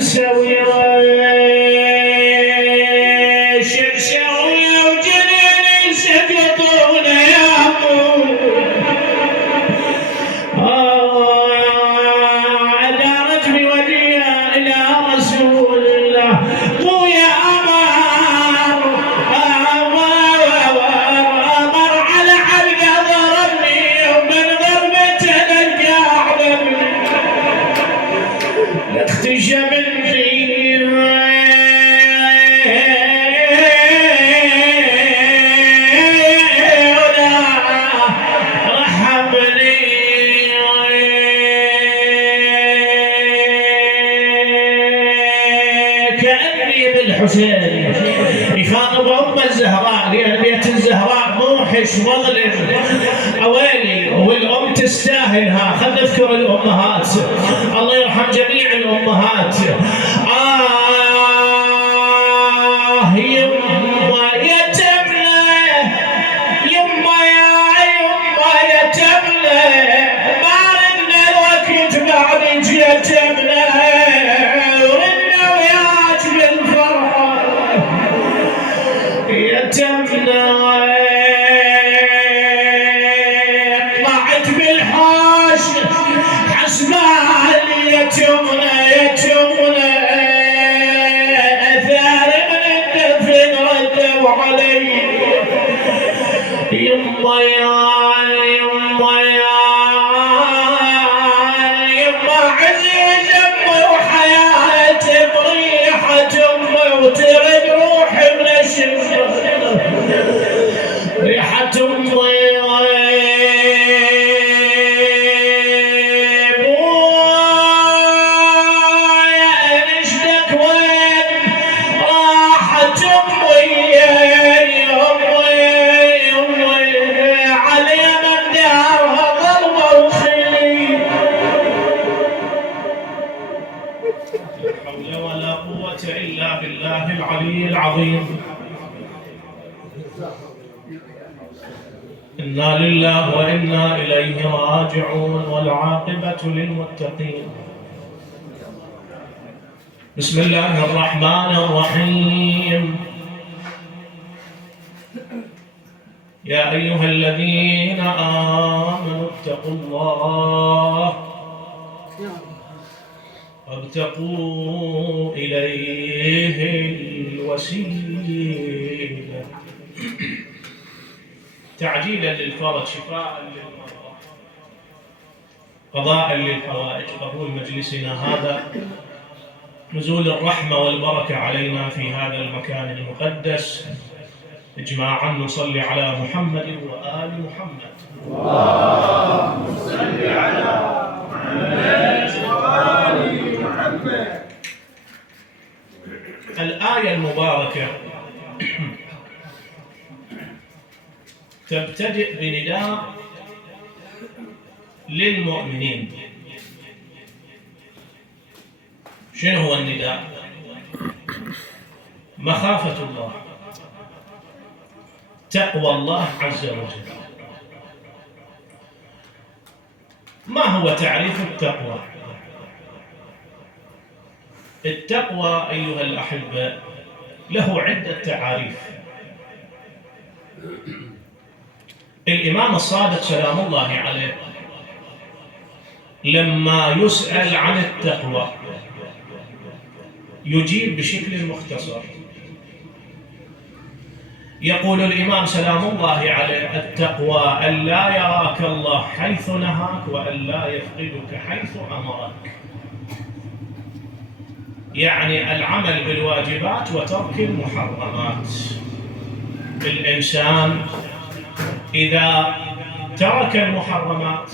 مسوي شرشوي وجنين سقطون يا دارت بوديع إلى رسول الله مو يا أمر على حلقة ضربني ومن ضربته القاع لا اختشى مني الحسين يخاطب أم الزهراء لأن بيت الزهراء موحش مظلم أويلي والأم تستاهلها. خلنا نذكر الأمهات الله يرحم جميع الأمهات. يما يا تملة يما يا تملة ما لنا الوقت بعد يا تملة طلعت بالحوش حسبها يا تمنى اثار من الدفن ردوا علي يما عزيز امي وحياتي بريحة امي وترد روحي من الشمس ريحة امي نشدك وين راحت امي علي من دارها ضربة وخلي. لا حول ولا قوة إلا بالله العلي العظيم. إنا لله وإنا إليه راجعون والعاقبة للمتقين. بسم الله الرحمن الرحيم. يا أيها الذين آمنوا اتقوا الله وابتغوا إليه الوسيلة تعجيلا للفرج شفاء للمرضى قضاء للحوائج. قبول مجلسنا هذا نزول الرحمة والبركة علينا في هذا المكان المقدس. اجماعا نصلي على محمد وآل محمد. اللهم صل على محمد وآل محمد. الآية المباركة تبتدئ بنداء للمؤمنين. شنو هو النداء؟ مخافة الله، تقوى الله عز وجل. ما هو تعريف التقوى؟ التقوى أيها الأحبة له عدة تعاريف. الإمام الصادق سلام الله عليه لما يسأل عن التقوى يجيب بشكل مختصر. يقول الإمام سلام الله عليه: التقوى أن لا يراك الله حيث نهاك وأن لا يفقدك حيث أمرك. يعني العمل بالواجبات وترك المحرمات. الإنسان إذا ترك المحرمات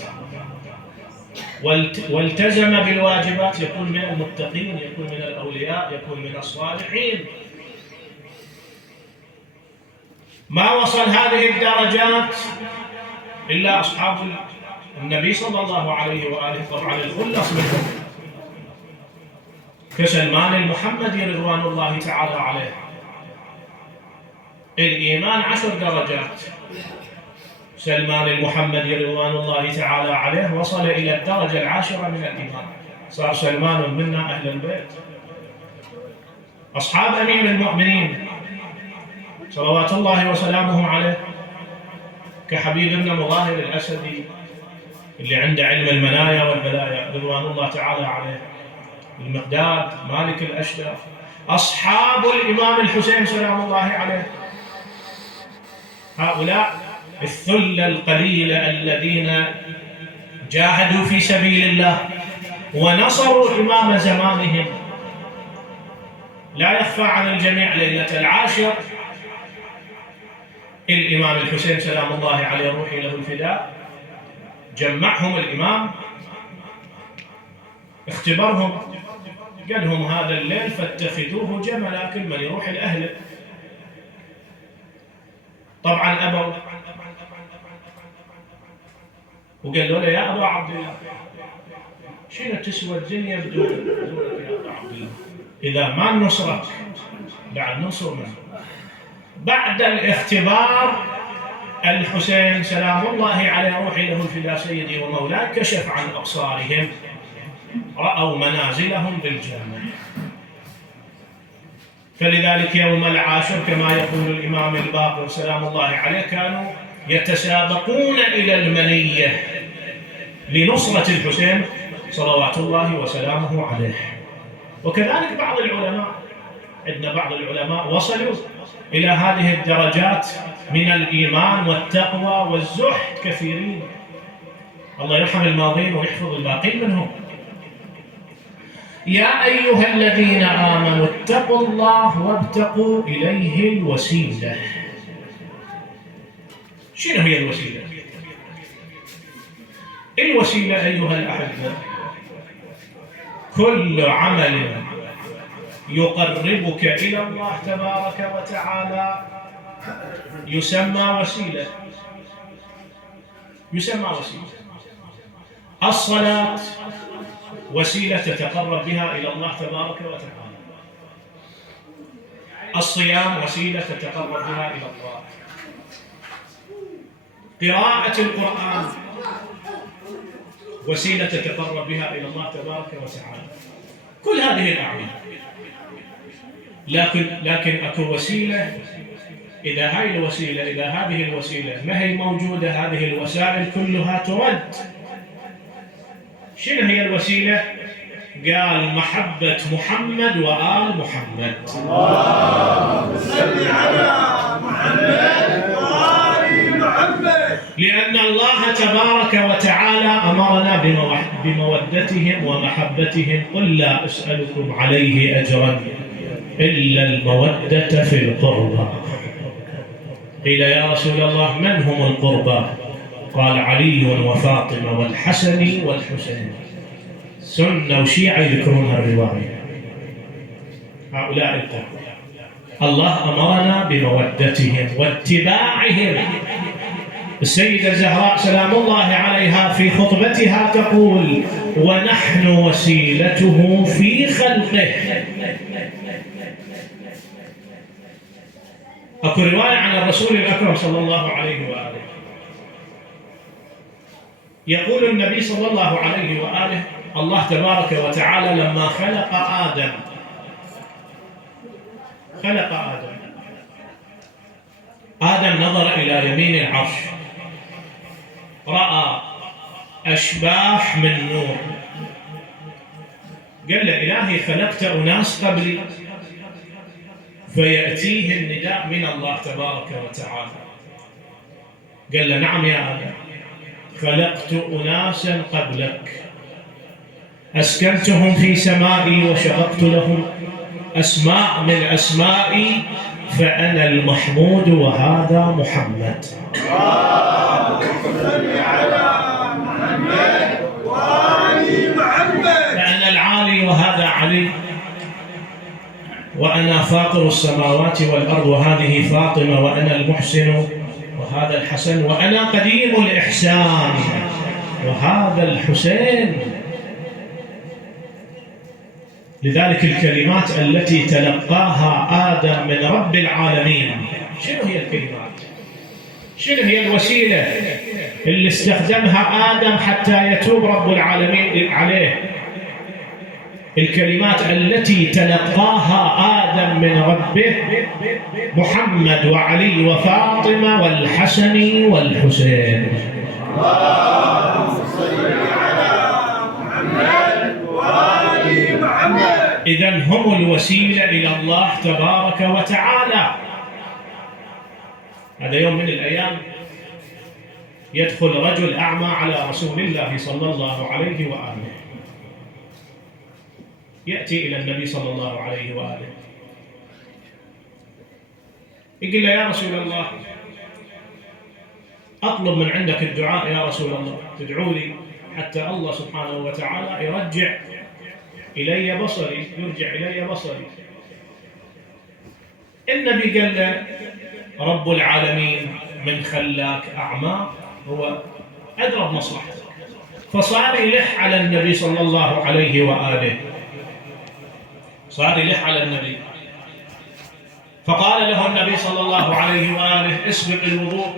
والتزم بالواجبات يكون من المتقين، يكون من الأولياء، يكون من الصالحين. ما وصل هذه الدرجات إلا أصحاب النبي صلى الله عليه وآله، طبعا الخلص منهم كسلمان المحمدي رضوان الله تعالى عليه. الإيمان 10 درجات. سلمان المحمدي رضوان الله تعالى عليه وصل إلى الدرجة 10 من الإيمان، صار سلمان منا أهل البيت. أصحاب أمير المؤمنين صلوات الله وسلامه عليه كحبيب بن مظاهر الأسدي اللي عنده علم المنايا والبلايا رضوان الله تعالى عليه، المقداد، مالك الأشتر، أصحاب الإمام الحسين سلام الله عليه، هؤلاء الثلة القليلة الذين جاهدوا في سبيل الله ونصروا إمام زمانهم. لا يخفى عن الجميع ليلة العاشر الإمام الحسين سلام الله عليه روحي له الفداء جمعهم الإمام، اختبرهم، قال لهم هذا الليل فاتخذوه جملا، كل من يروح لأهله. طبعا أبوا، وقال له يا أبا عبد الله شنو تسوى الدنيا بدونك يا أبا عبد الله؟ إذا ما نصرك بعد نصر منه. بعد الاختبار الحسين سلام الله عليه روحي له الفداء سيدي ومولاي كشف عن أبصارهم، رأوا منازلهم بالجنة. فلذلك يوم العاشر كما يقول الإمام الباقر سلام الله عليه كانوا يتسابقون إلى المنية لنصرة الحسين صلوات الله وسلامه عليه. وكذلك بعض العلماء، عندنا بعض العلماء وصلوا إلى هذه الدرجات من الإيمان والتقوى والزهد كثيرين، الله يرحم الماضين ويحفظ الباقين منهم. يا أيها الذين آمنوا اتقوا الله وابتغوا إليه الوسيلة. شنو هي الوسيلة؟ الوسيلة أيها الأحبة كل عمل يقربك إلى الله تبارك وتعالى يسمى وسيلة، يسمى وسيلة. الصلاة وسيلة تتقرب بها إلى الله تبارك وتعالى، الصيام وسيلة تتقرب بها إلى الله، قراءة القرآن وسيلة تتقرب بها إلى الله تبارك وتعالى. كل هذه الأعمال، لكن أكو وسيلة إذا هذه الوسيلة ما هي موجودة، هذه الوسائل كلها ترد. شنو هي الوسيلة؟ قال محبة محمد وآل محمد. اللهم صل على محمد وآل محمد. لأن الله تبارك وتعالى أمرنا بمودتهم ومحبتهم، قل لا أسألكم عليه أجرا إلا المودة في القربى. قيل يا رسول الله من هم القربى؟ قال علي وفاطمة والحسن والحسين. سنة وشيعة يذكرون الرواية، هؤلاء القربى. الله أمرنا بمودتهم واتباعهم. السيدة الزهراء سلام الله عليها في خطبتها تقول ونحن وسيلته في خلقه. أكو رواية عن الرسول الأكرم صلى الله عليه وآله يقول النبي صلى الله عليه وآله الله تبارك وتعالى لما خلق آدم نظر إلى يمين العرش رأى أشباح من نور، قال له إلهي خلقت أناس قبلي، فيأتيه النداء من الله تبارك وتعالى. قال له نعم يا آدم خلقت أناسا قبلك أسكنتهم في سمائي وشققت لهم أسماء من أسمائي، فأنا المحمود وهذا محمد. فأنا العالي وهذا علي، وأنا فاطر السماوات والأرض وهذه فاطمة، وأنا المحسن وهذا الحسن، وأنا قديم الإحسان وهذا الحسين. لذلك الكلمات التي تلقاها آدم من رب العالمين، شنو هي الكلمات؟ شنو هي الوسيلة اللي استخدمها آدم حتى يتوب رب العالمين عليه؟ الكلمات التي تلقاها آدم من ربه محمد وعلي وفاطمة والحسن والحسين. اللهم صل على محمد وآل محمد. إذن هم الوسيلة إلى الله تبارك وتعالى. هذا يوم من الأيام يدخل رجل أعمى على رسول الله صلى الله عليه وآله، يأتي إلى النبي صلى الله عليه وآله يقول له: يا رسول الله، أطلب من عندك الدعاء يا رسول الله، تدعو لي حتى الله سبحانه وتعالى يرجع إلي بصري. النبي قال له: رب العالمين من خلاك أعمى هو أدرى بمصلحتك. فصار يلح على النبي صلى الله عليه وآله، فقال له النبي صلى الله عليه وآله: اسبق الوضوء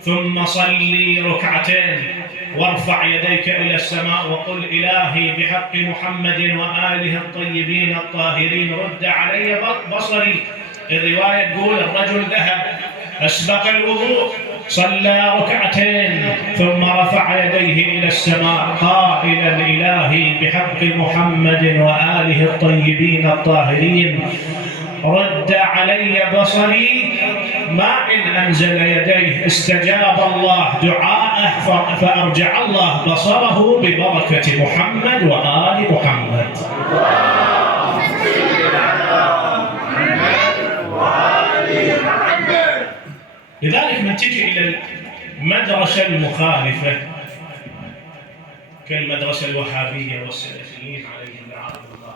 ثم صلي ركعتين وارفع يديك إلى السماء وقل: إلهي بحق محمد وآله الطيبين الطاهرين رد علي بصري. الرواية تقول الرجل ذهب أسبق الوضوء، صلى ركعتين، ثم رفع يديه إلى السماء قائلا: إلهي بحق محمد وآله الطيبين الطاهرين رد علي بصري. ما إن أنزل يديه استجاب الله دعاءه، فأرجع الله بصره ببركة محمد وآل محمد. لذلك من تجي إلى المدرسة المخالفة كالمدرسة الوهابية والسلفيين عليهم لعنة الله،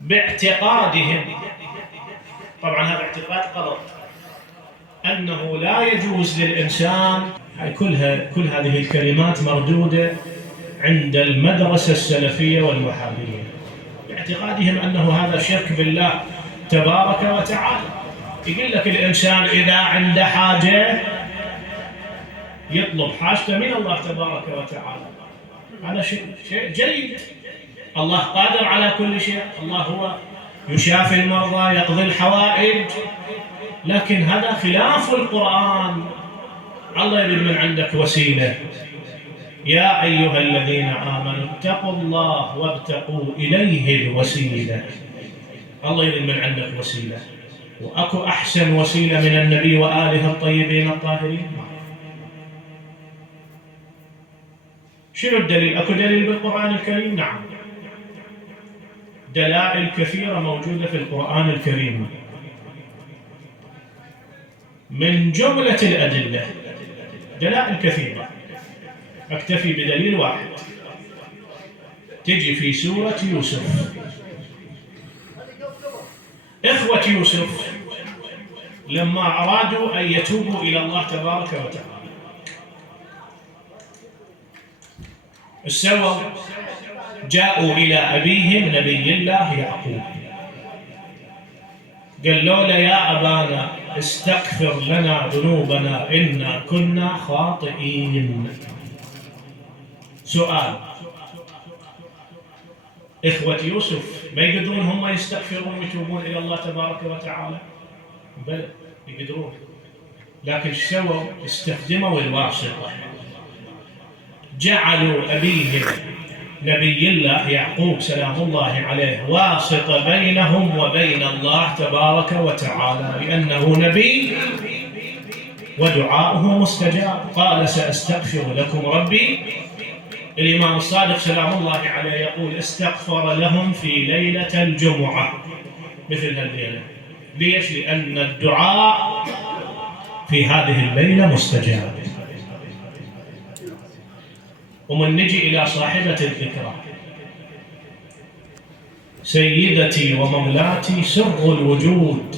باعتقادهم، طبعا هذا اعتقاد غلط، أنه لا يجوز للإنسان، كل هذه الكلمات مردودة عند المدرسة السلفية والوهابية، باعتقادهم أنه هذا شرك بالله تبارك وتعالى. يقول لك الإنسان إذا عنده حاجة يطلب حاجته من الله تبارك وتعالى، هذا شيء جيد. الله قادر على كل شيء، الله هو يشافي المرضى، يقضي الحوائج، لكن هذا خلاف القرآن. الله يريد من عندك وسيلة: يا أيها الذين آمنوا اتقوا الله وابتغوا إليه الوسيلة. الله يريد من عندك وسيلة، وأكو أحسن وسيلة من النبي وآله الطيبين الطاهرين؟ شنو الدليل؟ أكو دليل بالقرآن الكريم؟ نعم، دلائل كثيرة موجودة في القرآن الكريم. من جملة الأدلة دلائل كثيرة، أكتفي بدليل واحد. تجي في سورة يوسف. إخوة يوسف لما أرادوا أن يتوبوا إلى الله تبارك وتعالى السووا، جاءوا إلى أبيهم نبي الله يعقوب، قالوا له: يا أبانا استغفر لنا ذنوبنا إنا كنا خاطئين. سؤال: إخوة يوسف ما يقدرون هم يستغفرون ويتوبون إلى الله تبارك وتعالى؟ بل يقدرون، لكن سووا؟ استخدموا الواسطة، جعلوا أبيهم نبي الله يعقوب سلام الله عليه واسطة بينهم وبين الله تبارك وتعالى، لأنه نبي ودعاؤه مستجاب. قال: سأستغفر لكم ربي. الإمام الصادق سلام الله عليه يقول: استغفر لهم في ليلة الجمعة مثل هالليلة. ليش؟ لأن الدعاء في هذه الليلة مستجاب. ومن نجي إلى صاحبة الذكرى، سيدتي ومولاتي سر الوجود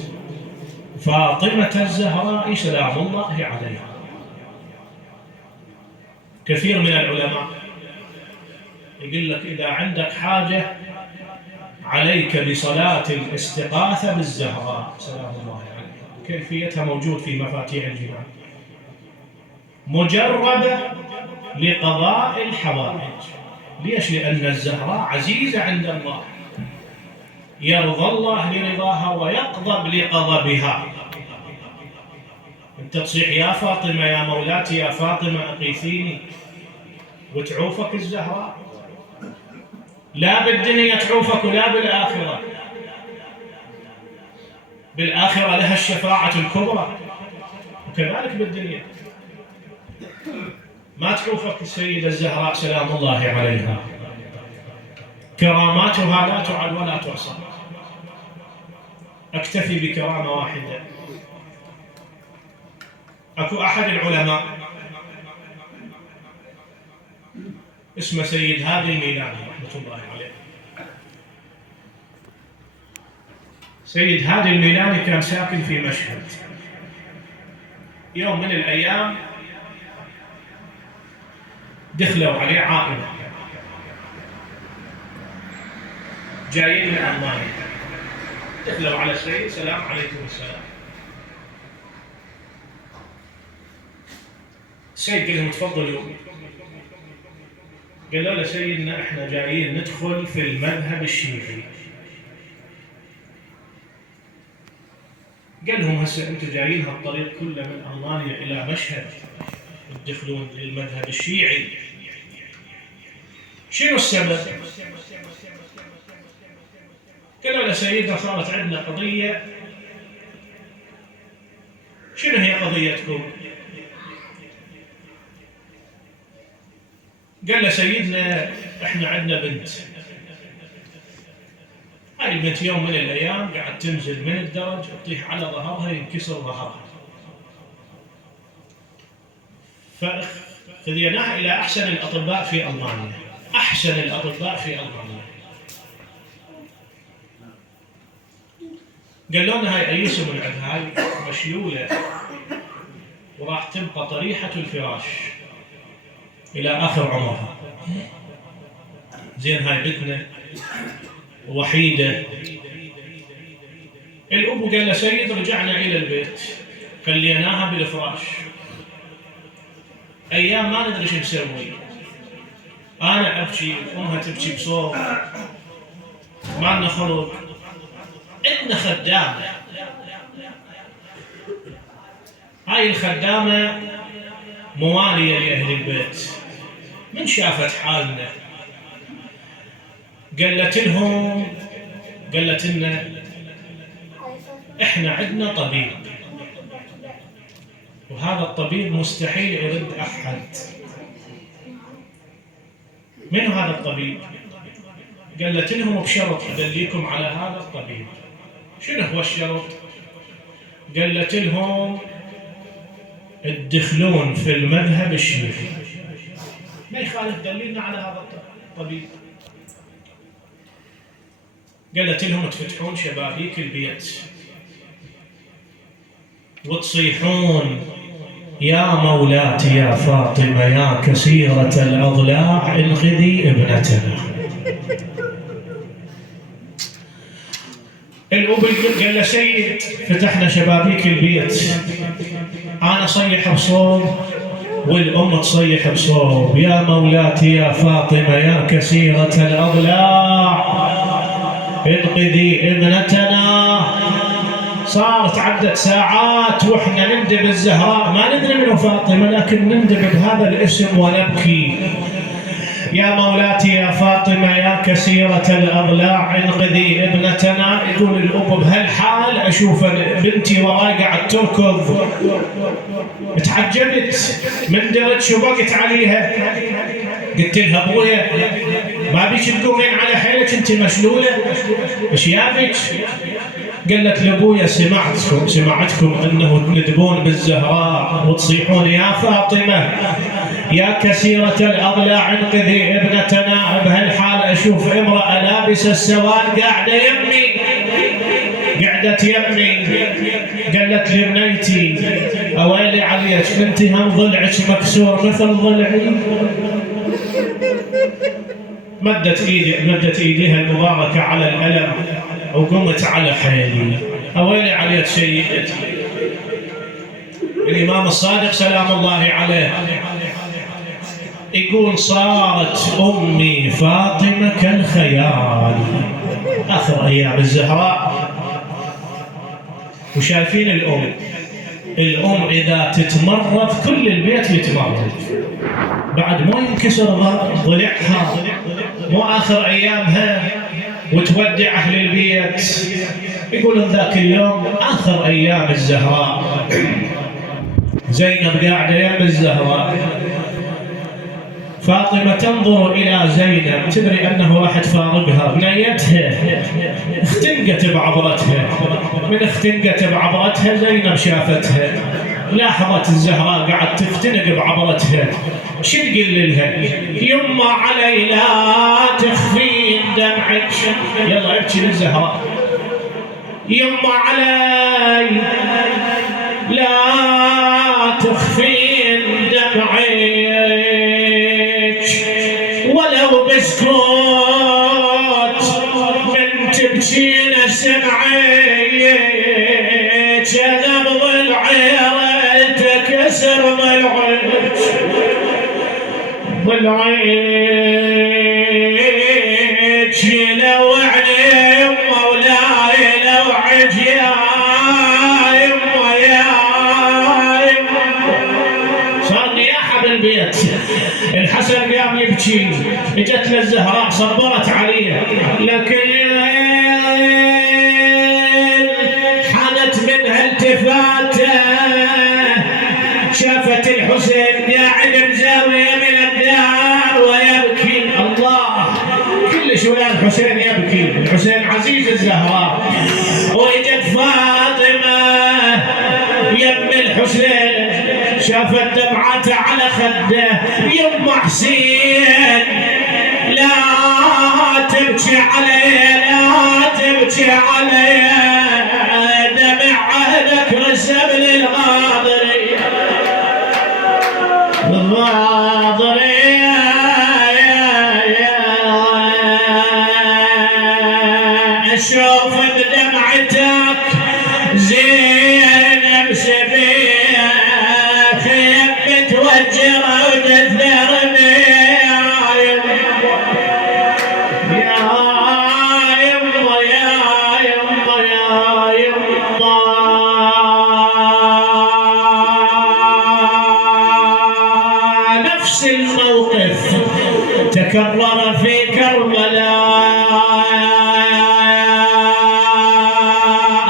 فاطمة الزهراء سلام الله عليها. كثير من العلماء يقول لك إذا عندك حاجة عليك بصلاة الاستغاثة بالزهراء سلام الله عليها. كيفيتها موجود في مفاتيح الجنان، مجربة لقضاء الحوائج، ليش؟ لأن الزهراء عزيزة عند الله، يرضى الله لرضاها ويغضب لغضبها. أنت تصيح يا فاطمة يا مولاتي يا فاطمة أقيثيني وتعوفك الزهراء، لا بالدنيا تعوفك ولا بالآخرة. بالآخرة لها الشفاعة الكبرى، وكذلك بالدنيا ما تعوفك السيدة الزهراء سلام الله عليها، كراماتها لا تعد ولا تحصى. أكتفي بكرامة واحدة. أكو أحد العلماء اسمه سيد هادي الميلاني رحمة الله عليه. سيد هادي الميلاني كان ساكن في مشهد. يوم من الأيام دخلوا عليه عائلة جايين من ألمانيا، دخلوا على السيد سلام عليكم السلام. السيد قال لهم تفضلوا. قالوا له سيدنا احنا جايين ندخل في المذهب الشيعي. قال لهم هسه انتم جايين هالطريق كله من ألمانيا إلى مشهد تدخلون للمذهب الشيعي، شنو السبب؟ قالوا له سيدنا صارت عندنا قضية. شنو هي قضيتكم؟ قال له سيدنا احنا عندنا بنت، هاي البنت يوم من الأيام قاعد تنزل من الدرج تطيح على ظهرها ينكسر ظهرها، فخذيناها إلى أحسن الأطباء في ألمانيا، أحسن الأطباء في ألمانيا. قالوا لنا هاي أيس من عند هاي مشلولة وراح تبقى طريحة الفراش إلى آخر عمرها. زين هاي بنتنا وحيدة. الأبو قال له سيد رجعنا إلى البيت خليناها بالفراش، أيام ما ندري شو نسوي، أنا أبكي أمها تبكي بصوت، ما عندنا خلق. عندنا خدامة، هاي الخدامة موالية لأهل البيت، من شافت حالنا قالت لنا احنا عندنا طبيب، وهذا الطبيب مستحيل يرد أحد. من هذا الطبيب؟ قالت لهم بشرط أدليكم على هذا الطبيب. شنو هو الشرط؟ قالت لهم تدخلون في المذهب الشيعي، ما يخالف دليلنا على هذا الطبيب. قالت لهم تفتحون شبابيك البيت وتصيحون يا مولاتي يا فاطمة يا كثيرة الأضلاع انقذي ابنتنا. الأب قال له سيد فتحنا شبابيك البيت، أنا صيح بصوب والأم تصيح بصوب يا مولاتي يا فاطمة يا كثيرة الأضلاع انقذي ابنتنا. صارت عدة ساعات واحنا نندب الزهراء، ما ندري منه فاطمة لكن نندب بهذا الاسم ونبكي يا مولاتي يا فاطمة يا كثيرة الأضلاع انقذي ابنتنا. يقول الأب بهالحال أشوف بنتي وراي قاعد تركض، تعجبت من درت وبقت عليها. قلت لها ابويا ما بيك تقومين على حيلك انت مشلولة، ايش يابك؟ قالت لابويا سمعتكم انه تندبون بالزهراء وتصيحون يا فاطمة يا كثيرة الأضلاع انقذي ابنتنا. بهالحال أشوف امرأة لابسة السواد قاعدة يمي، قعدت يمي. قالت لي بنيتي أويلي عليك انت هم ضلعك مكسور مثل ضلعي. مدت ايديها المباركة على الألم وقمت على حيلي. أويلي عليك سيدتي. الإمام الصادق سلام الله عليه يقول صارت أمي فاطمة كالخيال. آخر أيام الزهراء. وشايفين الأم إذا تتمرض كل البيت يتمرض، بعد مو ينكسر ضلعها، مو آخر أيامها وتودع أهل البيت. يقولون ذاك اليوم آخر أيام الزهراء، زينب قاعدة يم الزهراء، فاطمة تنظر إلى زينب، تدري أنه راح تفارقها، بنيتها اختنقت بعبرتها، من اختنقت بعبرتها زينب شافتها، لاحظت الزهراء قاعد تختنق بعبرتها، شو تقول لها؟ يما علي لا تخفين دمعك، يلا ابكي للزهراء، يما علي لا تخفين دمعك ولو بسكوت من تبكين سمعك، انا بضلعي تكسر ضلعك لوعني يما ولاي لوعك يا يما يا يما. صار نياحة بالبيت. الحسن قام يبكي، اجت له الزهراء صبرت عليه، لكن حانت منها التفاته، شافت الحسين قاعد بزاويه من الدار ويبكي. الله كلش ولا الحسين يبكي، الحسين عزيز الزهراء. واجت فاطمه يم الحسين، شافت دمعته على خده، يما حسين لا تبكي علي لا تبكي علي، دمع عهدك رسم للغاضري اشوف بدمعتك زينب سبيخ متوجره وتثرني يا يما يا يما يا يما يا يما. نفس الموقف تكرر في كربلاء.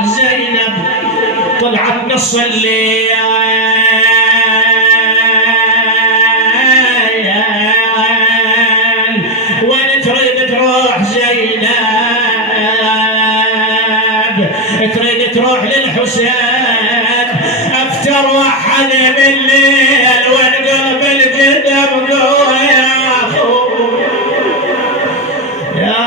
زينب طلعت نص الليل وين تريد تروح زينب؟ تريد تروح للحسين، افتر وحد بالليل ونقلب الجدب يا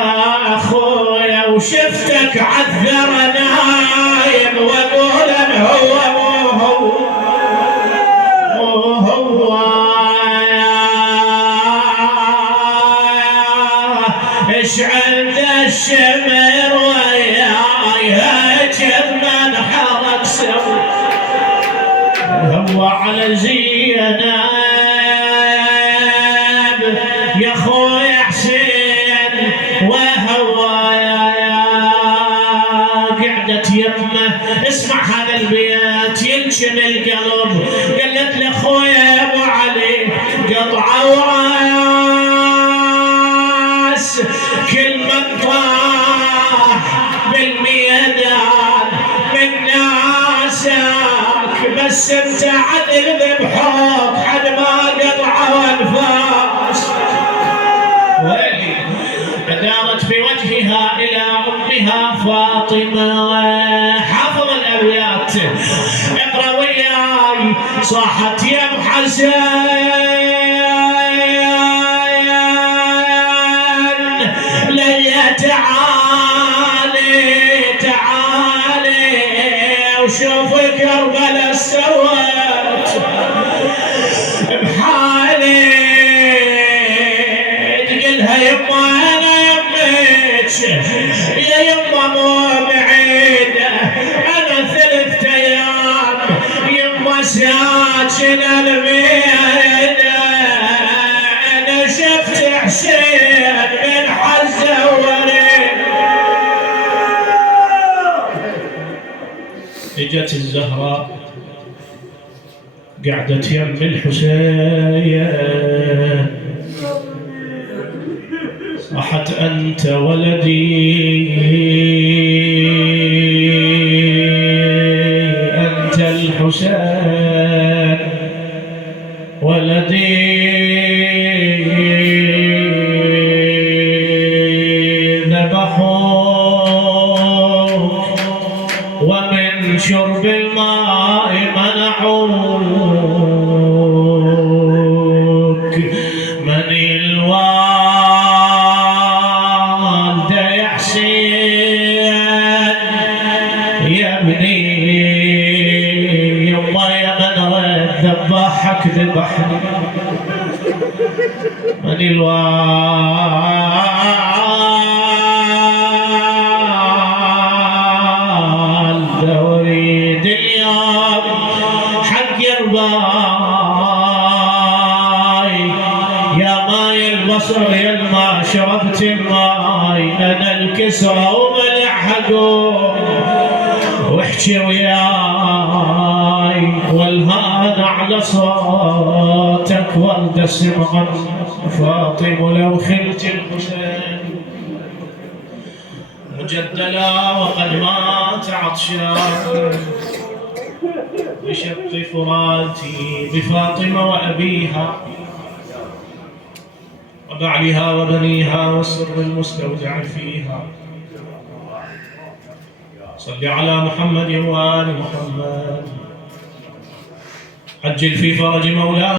اخويا وشفتك عذر نايم واقول هو ايش عند الشمر وياي هجر من حرك سوي هو على زينب يا اخويا حسين، وهو قعدت يمه. اسمع هذا البيت ينشم القلب. قالت له اخويا يا ابو علي قطعه وراس كل من طاح بالميدان من ناسك، بس انت عدل ذبحوك حد ما قطعوا انفاس. ويلي أدارت بوجهها إلى أمها فاطمة. حافظ الأبيات اقرأ وياي. صاحت يا ابو حسن ليا تعالي تعالي وشوف كربلاء سوت بحالي. تقلها يما انا يمك يا يما مو بعيده، انا 3 ايام يما ساكن الميده اجت الزهراء قعدت يم الحسين، صاحت أنت ولدي أنت الحسين ولدي، ذبحوك ومن شرب الماء منعوك، من الوالدة يا حسين يا ابني يما يا من ذبحك ذبحني، من الوالدة وريد اليوم حق يرباي، يا ماي البصر يا ما شربت الماي، انا الكسرى وملح حقوم واحكي وياي، والهان على صوتك ورد سمعا فاطمة لو خلت الحسين مجدلا وقد مات عطشان بشق فراتي بفاطمة وأبيها وبعلها وبنيها والسر المستودع فيها. صل على محمد وآل محمد، عجل في فرج مولانا.